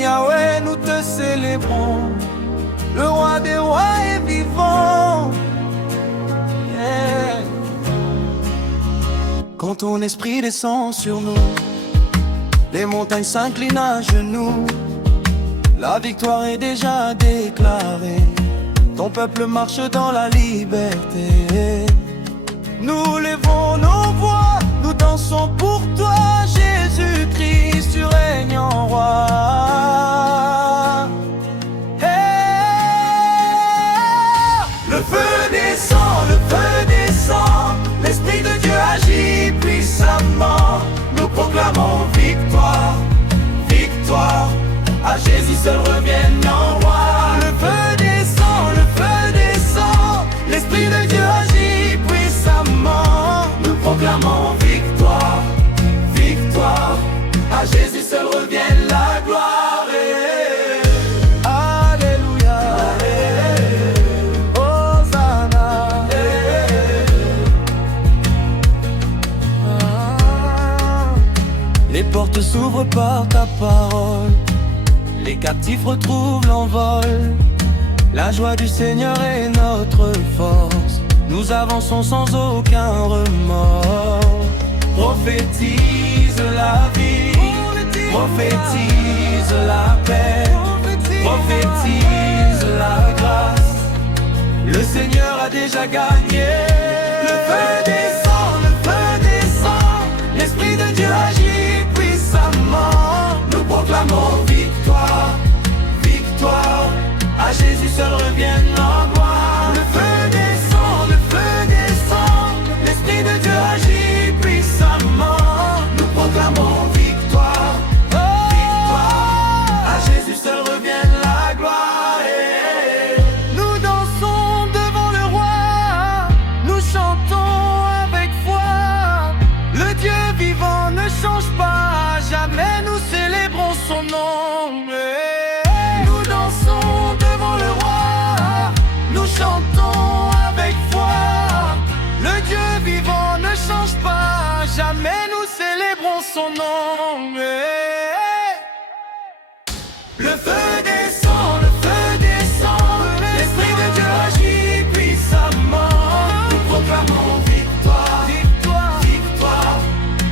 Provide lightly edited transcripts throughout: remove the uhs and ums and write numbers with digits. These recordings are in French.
Yahweh, nous te célébrons, le roi des rois est vivant. Quand ton esprit descend sur nous, les montagnes s'inclinent à genoux. La victoire est déjà déclarée, ton peuple marche dans la liberté. Nous levons nos voix, nous dansons pour toi, Jésus-Christ, tu règnes en roi. Le feu descend, l'Esprit de Dieu agit puissamment. Nous proclamons victoire, victoire, à Jésus seul revienne en roi. Le feu descend, l'Esprit de Dieu agit puissamment. Nous proclamons victoire, victoire, à Jésus seul revienne la gloire. Alléluia, Hosanna. Les portes s'ouvrent par ta parole, les captifs retrouvent l'envol. La joie du Seigneur est notre force, nous avançons sans aucun remords. Prophétise la vie, prophétise la paix, prophétise la grâce. Le Seigneur a déjà gagné. Le feu descend, l'Esprit de Dieu agit puissamment. Nous proclamons victoire, victoire, à Jésus seul revienne en gloire. Le feu descend, l'Esprit de Dieu agit puissamment. Nous proclamons victoire, victoire, à Jésus seul revienne la gloire. Nous dansons devant le roi, nous chantons avec foi. Le Dieu vivant ne change pas, jamais nous célébrons son nom. Nous dansons devant le roi, nous chantons avec foi. Le Dieu vivant ne change pas, jamais nous célébrons son nom. Le feu descend, l'Esprit de Dieu agit puissamment. Nous proclamons victoire, victoire, victoire,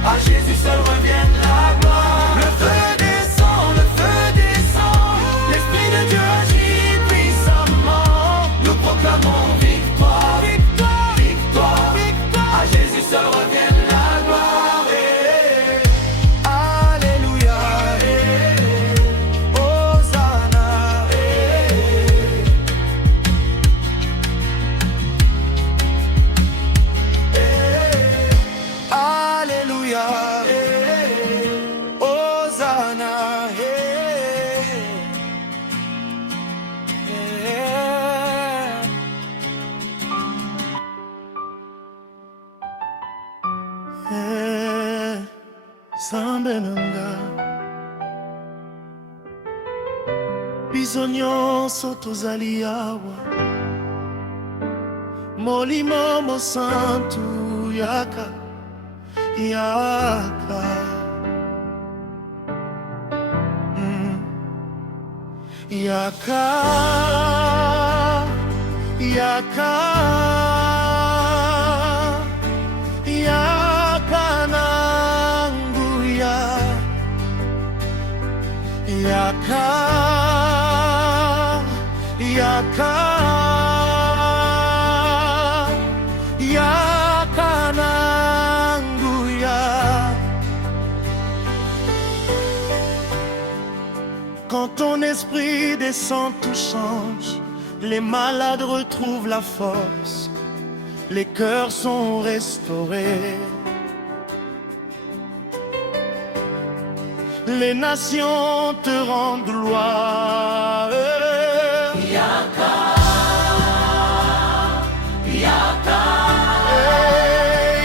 à Jésus seul revienne la gloire. Le feu descend, l'Esprit de Dieu agit puissamment. Nous proclamons victoire, victoire, victoire, victoire, à Jésus seul revienne la gloire. Alléluia, Hosanna. Alléluia, Hosanna. Sambenanga biso nyonso tozali awa, molimo mosantu yaka yaka. Yaka yaka yaka nangu ya yaka yaka yaka nangu ya. Quand ton esprit descend, tout change. Les malades retrouvent la force, les cœurs sont restaurés. Les nations te rendent gloire. Yaka, yaka,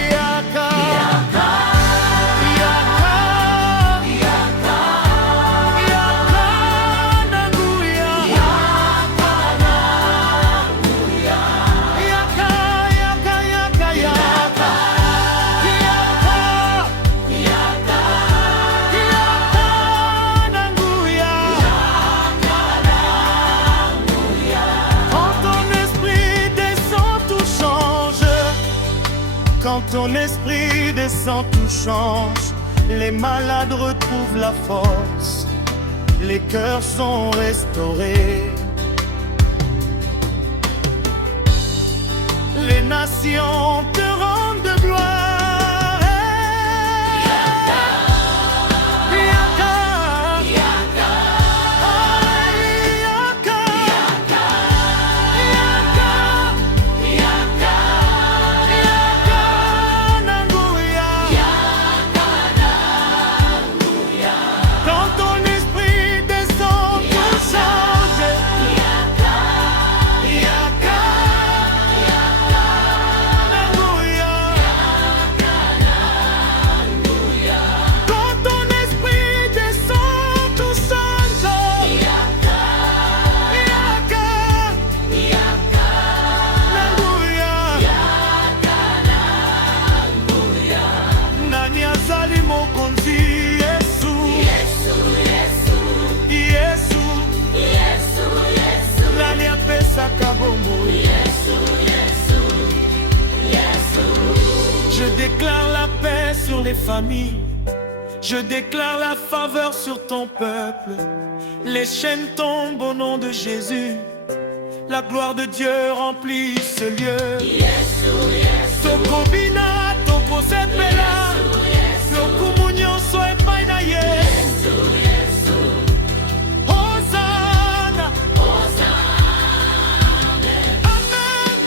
yaka, yaka, yaka, yaka, yaka, nanguya, yaka, ton esprit descend, tout change. Les malades retrouvent la force, les cœurs sont restaurés. Les nations te rendent gloire. Je déclare la paix sur les familles, je déclare la faveur sur ton peuple. Les chaînes tombent au nom de Jésus, la gloire de Dieu remplit ce lieu. Tokobina, tokosepela, tokumunyo soe paina Yesu. Hosanna, Amen,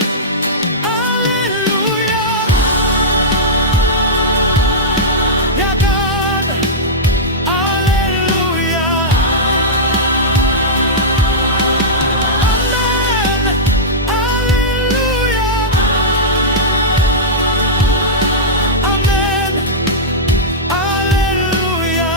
Alléluia. Ya God, Alléluia. Amen, Alléluia. Amen, Alléluia.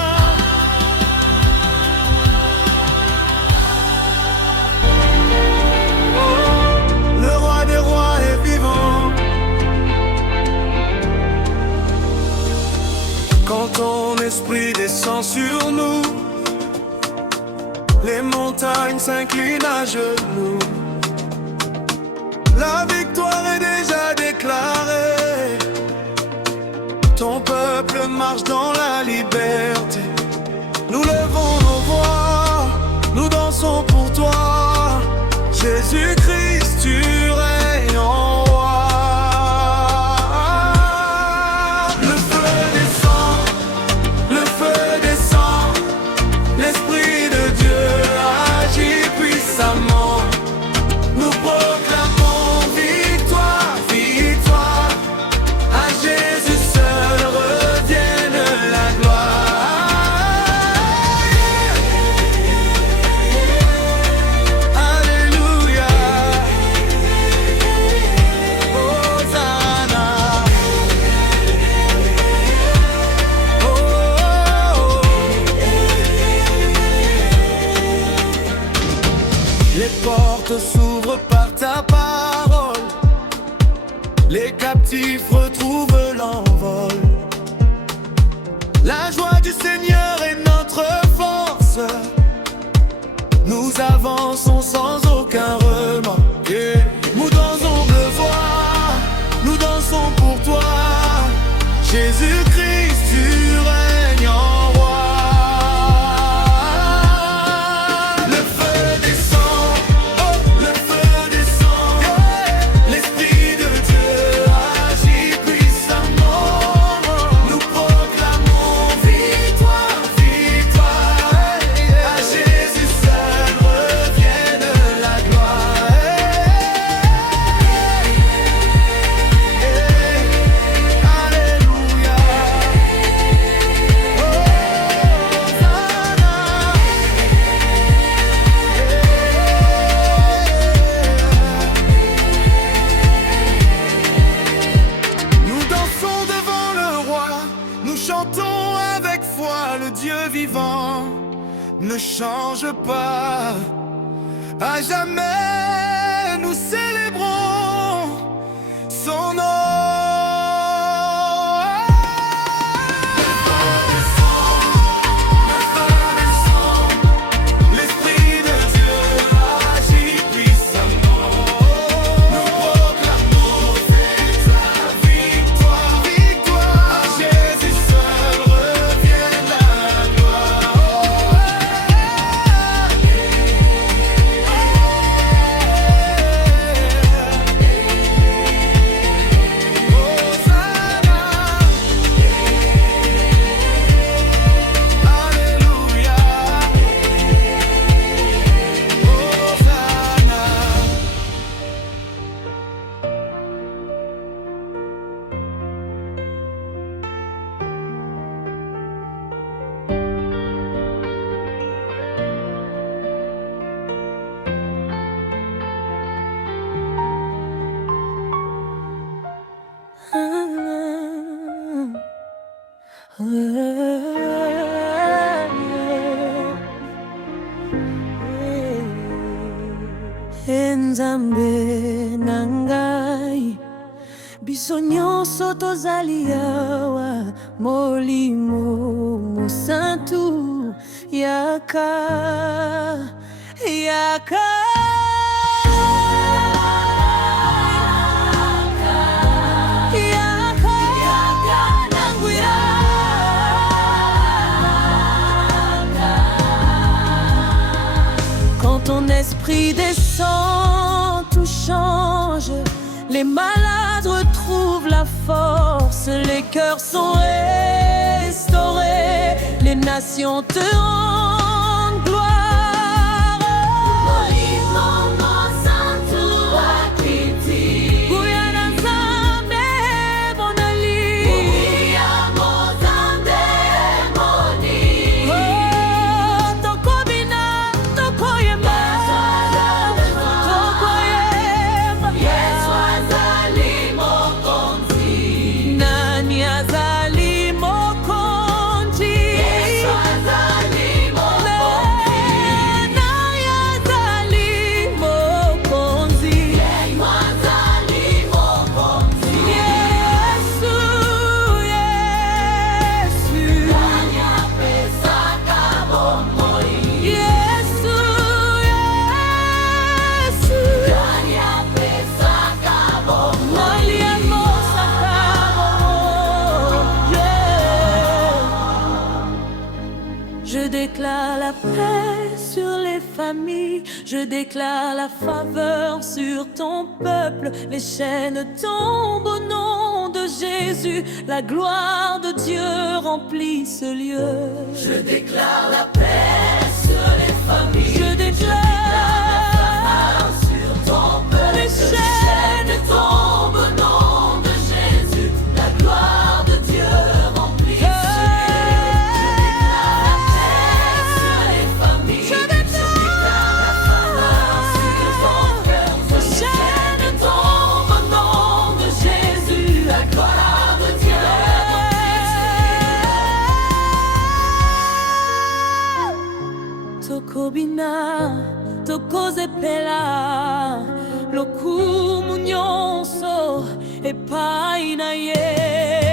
Le roi des rois est vivant. Quand ton esprit descend sur nous, les montagnes s'inclinent à genoux. La victoire est déjà déclarée. Ton peuple marche dans la liberté. Nous levons nos voix, nous dansons pour toi. Jésus-Christ, tu règnes en roi. Le feu descend, le feu descend. L'Esprit de Dieu agit puissamment. Nous proclamons victoire, victoire. À Jésus seul revienne la gloire. Alléluia. Hosanna. Oh, oh, oh. Les portes s'ouvrent par ta parole. Les captifs retrouvent l'envol. La joie du Seigneur est notre force. Nous avançons sans aucun remords. Yeah. Nous dansons de voix, nous dansons pour toi. Jésus-Christ, tu règnes en roi. Le feu descend, oh, le feu descend. Yeah. L'Esprit de Dieu agit puissamment. Nous proclamons victoire, victoire. À Jésus seul revienne la gloire. Alléluia. Nous dansons devant le roi, nous chantons avec foi, le Dieu vivant ne change pas. À jamais nous célébrons son nom. L'Esprit de Dieu agit puissamment. Nous proclamons victoire, victoire. Nzambe na ngai, biso nyonso tozali awa, Molimo Mosantu yaka yaka. Quand ton esprit descend, tout change. Les malades retrouvent la force, les cœurs sont restaurés, les nations te rendent gloire. Je déclare la paix sur les familles, je déclare la faveur sur ton peuple. Les chaînes tombent au nom de Jésus, la gloire de Dieu remplit ce lieu. Je déclare la paix sur les familles. Je déclare la faveur sur ton peuple. les chaînes tombent au nom de Jésus, la gloire de Dieu remplit ce lieu. Tokobina, tokozepela, lokumu nyonso epai na ye.